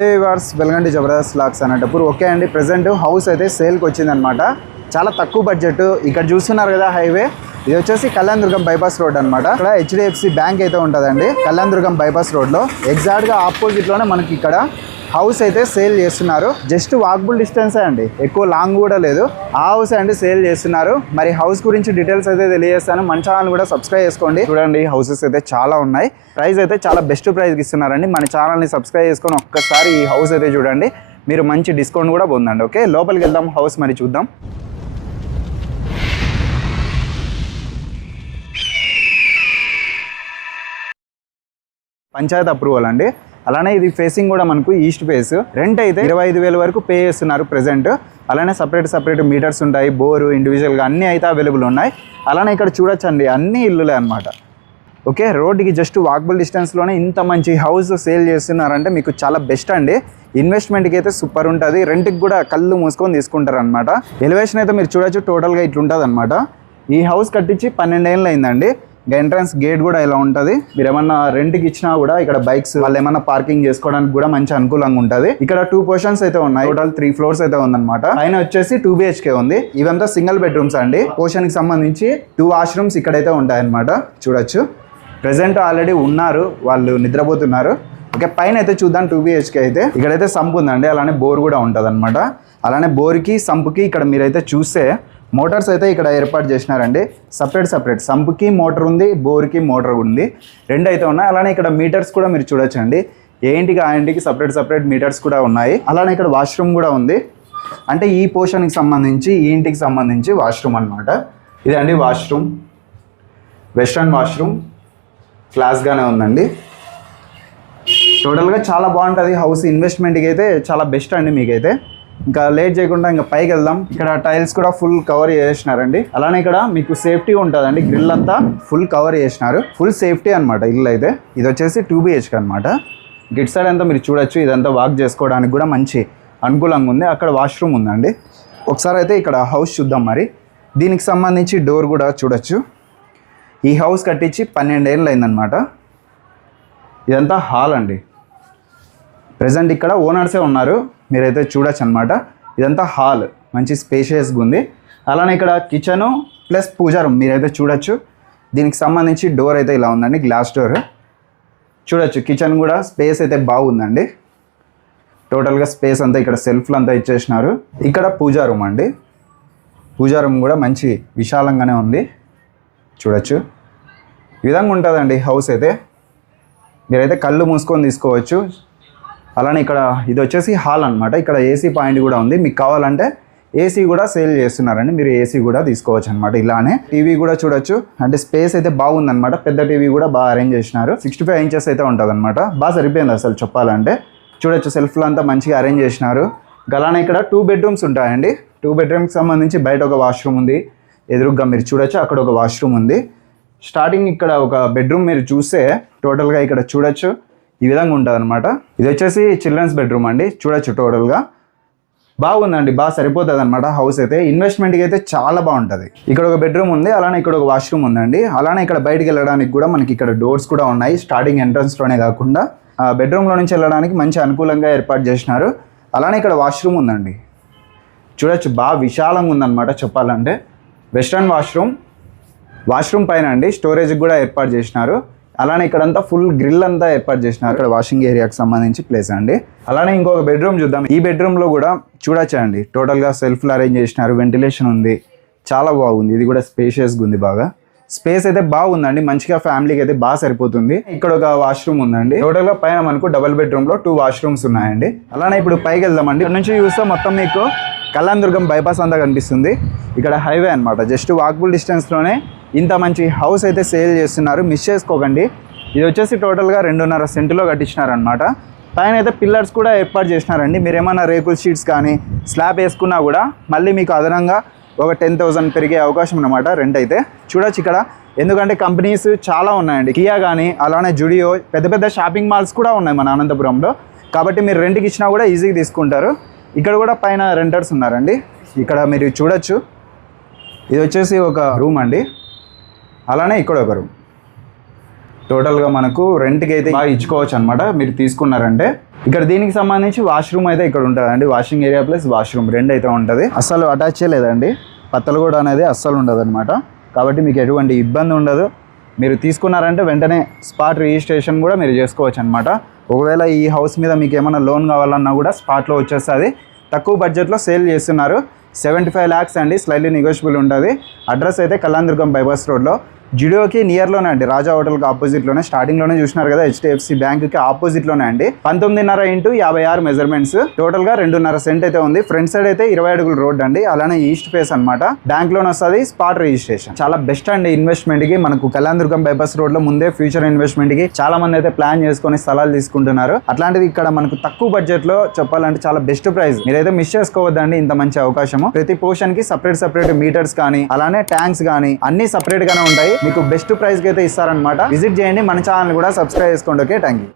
Viewers welcome to Jabardasth vlogs అనేటప్పుడు okay అండి. Present house అయితే సేల్కి వచ్చిందనమాట. చాలా తక్కువ బడ్జెట్. ఇక్కడ చూస్తున్నారు కదా హైవే, ఇది వచ్చేసి కళ్యాణదుర్గం బైపాస్ రోడ్ అనమాట. ఇక్కడ HDFC బ్యాంక్ అయితే ఉంటుందండి కళ్యాణదుర్గం బైపాస్ రోడ్లో. ఎగ్జాక్ట్గా ఆపోజిట్లోనే మనకి ఇక్కడ హౌస్ అయితే సేల్ చేస్తున్నారు. జస్ట్ వాకబుల్ డిస్టెన్సే అండి, ఎక్కువ లాంగ్ కూడా లేదు. ఆ హౌస్ అండి సేల్ చేస్తున్నారు. మరి హౌస్ గురించి డీటెయిల్స్ అయితే తెలియజేస్తాను. మన ఛానల్ కూడా సబ్స్క్రైబ్ చేసుకోండి. చూడండి హౌసెస్ అయితే చాలా ఉన్నాయి. ప్రైస్ అయితే చాలా బెస్ట్ ప్రైస్కి ఇస్తున్నారండి. మన ఛానల్ని సబ్స్క్రైబ్ చేసుకొని ఒక్కసారి ఈ హౌస్ అయితే చూడండి, మీరు మంచి డిస్కౌంట్ కూడా పొందండి. ఓకే, లోపలికి వెళ్దాం, హౌస్ మరి చూద్దాం. పంచాయత్ అప్రూవల్ అండి. అలానే ఇది ఫేసింగ్ కూడా మనకు ఈస్ట్ ఫేస్. రెంట్ అయితే 25,000 వరకు పే చేస్తున్నారు ప్రెజెంట్. అలానే సపరేట్ మీటర్స్ ఉంటాయి, బోరు ఇండివిజువల్గా అన్నీ అయితే అవైలబుల్ ఉన్నాయి. అలానే ఇక్కడ చూడొచ్చండి అన్ని ఇల్లులే అనమాట. ఓకే, రోడ్డుకి జస్ట్ వాకబుల్ డిస్టెన్స్లోనే ఇంత మంచి హౌస్ సేల్ చేస్తున్నారంటే మీకు చాలా బెస్ట్ అండి. ఇన్వెస్ట్మెంట్కి అయితే సూపర్ ఉంటుంది. రెంట్కి కూడా కళ్ళు మూసుకొని తీసుకుంటారు అనమాట. ఎలివేషన్ అయితే మీరు చూడొచ్చు, టోటల్గా ఇట్లుంటుంది అనమాట. ఈ హౌస్ కట్టించి 12 ఏళ్ళు అయిందండి. ఎంట్రన్స్ గేట్ కూడా ఇలా ఉంటుంది. మీరు ఏమన్నా రెంట్కి ఇచ్చినా కూడా ఇక్కడ బైక్స్ వాళ్ళు ఏమన్నా పార్కింగ్ చేసుకోవడానికి కూడా మంచి అనుకూలంగా ఉంటుంది. ఇక్కడ 2 పోర్షన్స్ అయితే ఉన్నాయి. టోటల్ 3 ఫ్లోర్స్ అయితే ఉందన్నమాట. పైన వచ్చేసి 2 BHK ఉంది. ఇవంతా సింగిల్ బెడ్రూమ్స్ అండి. పోర్షన్ కి సంబంధించి 2 వాష్రూమ్స్ ఇక్కడైతే ఉంటాయి అనమాట. చూడొచ్చు ప్రెసెంట్ ఆల్రెడీ ఉన్నారు, వాళ్ళు నిద్రపోతున్నారు. ఓకే, పైన అయితే చూద్దాం. 2 BHK అయితే ఇక్కడైతే సంప్ ఉందండి. అలానే బోర్ కూడా ఉంటుంది అనమాట. అలానే బోర్కి సంపుకి ఇక్కడ మీరైతే చూస్తే మోటార్స్ అయితే ఇక్కడ ఏర్పాటు చేసినారండి. సపరేట్ సంపుకి మోటార్ ఉంది, బోర్కి మోటార్ ఉంది, 2 అయితే ఉన్నాయి. అలానే ఇక్కడ మీటర్స్ కూడా మీరు చూడొచ్చండి. ఏ ఇంటికి ఆ ఇంటికి సపరేట్ మీటర్స్ కూడా ఉన్నాయి. అలానే ఇక్కడ వాష్రూమ్ కూడా ఉంది. అంటే ఈ పోర్షన్కి సంబంధించి ఈ ఇంటికి సంబంధించి వాష్రూమ్ అనమాట. ఇదండి వాష్రూమ్, వెస్ట్రన్ వాష్రూమ్, క్లాస్గానే ఉందండి. టోటల్గా చాలా బాగుంటుంది హౌస్. ఇన్వెస్ట్మెంట్కి అయితే చాలా బెస్ట్ అండి మీకైతే. ఇంకా లేట్ చేయకుండా ఇంకా పైకి వెళ్దాం. ఇక్కడ టైల్స్ కూడా ఫుల్ కవర్ చేసినారండి. అలానే ఇక్కడ మీకు సేఫ్టీ ఉంటుందండి. గ్రిల్ అంతా ఫుల్ కవర్ చేసినారు. ఫుల్ సేఫ్టీ అనమాట ఇల్లు అయితే. ఇది వచ్చేసి 2 BHK అనమాట. గిట్ సైడ్ అంతా మీరు చూడొచ్చు. ఇదంతా వాక్ చేసుకోవడానికి కూడా మంచి అనుకూలంగా ఉంది. అక్కడ వాష్రూమ్ ఉందండి. ఒకసారి అయితే ఇక్కడ హౌస్ చూద్దాం. మరి దీనికి సంబంధించి డోర్ కూడా చూడొచ్చు. ఈ హౌస్ కట్టించి 12 ఏళ్ళు అయిందనమాట. ఇదంతా హాల్ అండి. ప్రజెంట్ ఇక్కడ ఓనర్సే ఉన్నారు, మీరైతే చూడొచ్చు అనమాట. ఇదంతా హాల్, మంచి స్పేషియస్గా ఉంది. అలానే ఇక్కడ కిచెను ప్లస్ పూజా రూమ్ మీరైతే చూడొచ్చు. దీనికి సంబంధించి డోర్ అయితే ఇలా ఉందండి, గ్లాస్ డోర్. చూడొచ్చు కిచెన్ కూడా స్పేస్ అయితే బాగుందండి. టోటల్గా స్పేస్ అంతా ఇక్కడ సెల్ఫ్లు అంతా ఇచ్చేసినారు. ఇక్కడ పూజా రూమ్ అండి. పూజా రూమ్ కూడా మంచి విశాలంగానే ఉంది. చూడొచ్చు ఈ విధంగా ఉంటుందండి హౌస్ అయితే. మీరైతే కళ్ళు మూసుకొని తీసుకోవచ్చు. అలానే ఇక్కడ ఇది వచ్చేసి హాల్ అనమాట. ఇక్కడ AC పాయింట్ కూడా ఉంది. మీకు కావాలంటే AC కూడా సేల్ చేస్తున్నారండి, మీరు AC కూడా తీసుకోవచ్చు అనమాట. ఇలానే టీవీ కూడా చూడొచ్చు. అంటే స్పేస్ అయితే బాగుందనమాట. పెద్ద టీవీ కూడా బాగా అరేంజ్ చేసినారు. 65 ఇంచెస్ అయితే ఉంటుంది అనమాట. బాగా సరిపోయింది అసలు చెప్పాలంటే. చూడొచ్చు సెల్ఫ్లు అంతా మంచిగా అరేంజ్ చేసినారు. అలానే ఇక్కడ 2 బెడ్రూమ్స్ ఉంటాయండి. 2 బెడ్రూమ్కి సంబంధించి బయట ఒక వాష్రూమ్ ఉంది. ఎదురుగ్గా మీరు చూడొచ్చు, అక్కడ ఒక వాష్రూమ్ ఉంది. స్టార్టింగ్ ఇక్కడ ఒక బెడ్రూమ్ మీరు చూస్తే టోటల్గా ఇక్కడ చూడొచ్చు ఈ విధంగా ఉంటుంది అనమాట. ఇది వచ్చేసి చిల్డ్రన్స్ బెడ్రూమ్ అండి. చూడొచ్చు టోటల్గా బాగుందండి, బాగా సరిపోతుంది అనమాట హౌస్ అయితే. ఇన్వెస్ట్మెంట్కి అయితే చాలా బాగుంటుంది. ఇక్కడ ఒక బెడ్రూమ్ ఉంది, అలానే ఇక్కడ ఒక వాష్రూమ్ ఉందండి. అలానే ఇక్కడ బయటికి వెళ్ళడానికి కూడా మనకి ఇక్కడ డోర్స్ కూడా ఉన్నాయి. స్టార్టింగ్ ఎంట్రన్స్లోనే కాకుండా బెడ్రూమ్లో నుంచి వెళ్ళడానికి మంచి అనుకూలంగా ఏర్పాటు చేసినారు. అలానే ఇక్కడ వాష్రూమ్ ఉందండి. చూడొచ్చు బాగా విశాలంగా ఉందన్నమాట చెప్పాలంటే. వెస్ట్రన్ వాష్రూమ్ పైన అండి స్టోరేజ్కి కూడా ఏర్పాటు చేసినారు. అలానే ఇక్కడంతా ఫుల్ గ్రిల్ అంతా ఏర్పాటు చేసినారు. ఇక్కడ వాషింగ్ ఏరియాకి సంబంధించి ప్లేస్ అండి. అలానే ఇంకొక బెడ్రూమ్ చూద్దాం. ఈ బెడ్రూమ్లో కూడా చూడొచ్చు అండి, టోటల్గా సెల్ఫ్లు అరేంజ్ చేసినారు. వెంటిలేషన్ ఉంది, చాలా బాగుంది. ఇది కూడా స్పేషియస్గా ఉంది. బాగా స్పేస్ అయితే బాగుందండి. మంచిగా ఫ్యామిలీకి అయితే బాగా సరిపోతుంది. ఇక్కడ ఒక వాష్రూమ్ ఉందండి. టోటల్గా పైన మనకు డబుల్ బెడ్రూమ్లో 2 వాష్రూమ్స్ ఉన్నాయండి. అలానే ఇప్పుడు పైకి వెళ్దామండి. ఇక్కడ నుంచి చూస్తే మొత్తం మీకు కళ్యాణదుర్గం బైపాస్ అంతా కనిపిస్తుంది. ఇక్కడ హైవే అనమాట. జస్ట్ వాకబుల్ డిస్టెన్స్లోనే ఇంత మంచి హౌస్ అయితే సేల్ చేస్తున్నారు. మిస్ చేసుకోకండి. ఇది వచ్చేసి టోటల్గా 2.5 సెంటులో కట్టించినారనమాట. పైన అయితే పిల్లర్స్ కూడా ఏర్పాటు చేసినారండి. మీరు ఏమైనా రేకుల్ షీట్స్ కానీ స్లాబ్ వేసుకున్నా కూడా మళ్ళీ మీకు అదనంగా ఒక 10,000 పెరిగే అవకాశం అన్నమాట రెంట్ అయితే. చూడొచ్చు ఇక్కడ, ఎందుకంటే కంపెనీస్ చాలా ఉన్నాయండి. కియా కానీ అలానే జుడియో, పెద్ద షాపింగ్ మాల్స్ కూడా ఉన్నాయి మన అనంతపురంలో. కాబట్టి మీరు రెంట్కి ఇచ్చినా కూడా ఈజీగా తీసుకుంటారు. ఇక్కడ కూడా పైన రెంటర్స్ ఉన్నారండి. ఇక్కడ మీరు చూడొచ్చు, ఇది వచ్చేసి ఒక రూమ్ అండి. అలానే ఇక్కడ ఒక రూమ్. టోటల్గా మనకు రెంట్కి అయితే బాగా ఇచ్చుకోవచ్చు అనమాట మీరు తీసుకున్నారంటే. ఇక్కడ దీనికి సంబంధించి వాష్రూమ్ అయితే ఇక్కడ ఉంటుందండి, వాషింగ్ ఏరియా ప్లస్ వాష్రూమ్ రెండు అయితే ఉంటుంది. అస్సలు అటాచ్ లేదండి, పత్తలు కూడా అనేది అస్సలు ఉండదు అనమాట. కాబట్టి మీకు ఎటువంటి ఇబ్బంది ఉండదు. మీరు తీసుకున్నారంటే వెంటనే స్పాట్ రిజిస్ట్రేషన్ కూడా మీరు చేసుకోవచ్చు అనమాట. ఒకవేళ ఈ హౌస్ మీద మీకు ఏమైనా లోన్ కావాలన్నా కూడా స్పాట్లో వచ్చేస్తుంది. తక్కువ బడ్జెట్లో సేల్ చేస్తున్నారు. 75 lakhs అండి, స్లైట్లీ నెగోషియబుల్ ఉంటుంది. అడ్రస్ అయితే కళ్యాణదుర్గం బైపాస్ రోడ్లో జిడియోకి నియర్లోనే అండి, రాజా హోటల్కి ఆపోజిట్లోనే. స్టార్టింగ్లోనే చూసినారు కదా HDFC బ్యాంక్కి ఆపోజిట్లోనే అండి. 19.5 x 56 మెజర్మెంట్స్, టోటల్గా 2.5 సెంట్ అయితే ఉంది. ఫ్రంట్ సైడ్ అయితే 20 అడుగుల రోడ్ అండి, అలానే ఈస్ట్ ఫేస్ అనమాట. బ్యాంక్ లోన్ వస్తుంది, స్పాట్ రిజిస్ట్రేషన్. చాలా బెస్ట్ అండి ఇన్వెస్ట్మెంట్కి. మనకు కళ్యాణదుర్గం బైపాస్ రోడ్లో ముందే ఫ్యూచర్ ఇన్వెస్ట్మెంట్కి చాలా మంది అయితే ప్లాన్ చేసుకొని స్థలాలు తీసుకుంటున్నారు. అట్లాంటిది ఇక్కడ మనకు తక్కువ బడ్జెట్లో చెప్పాలంటే చాలా బెస్ట్ ప్రైస్. మీరైతే మిస్ చేసుకోవద్దండి ఇంత మంచి అవకాశము. ప్రతి పోర్షన్ కి సపరేట్ మీటర్స్ కానీ అలానే ట్యాంక్స్ కానీ అన్ని సపరేట్ గానే ఉంటాయి. మీకు బెస్ట్ ప్రైస్ కి అయితే ఇస్తారనమాట. విజిట్ చేయండి, మన ఛానల్ కూడా సబ్స్క్రైబ్ చేసుకోండి. Okay, thank you.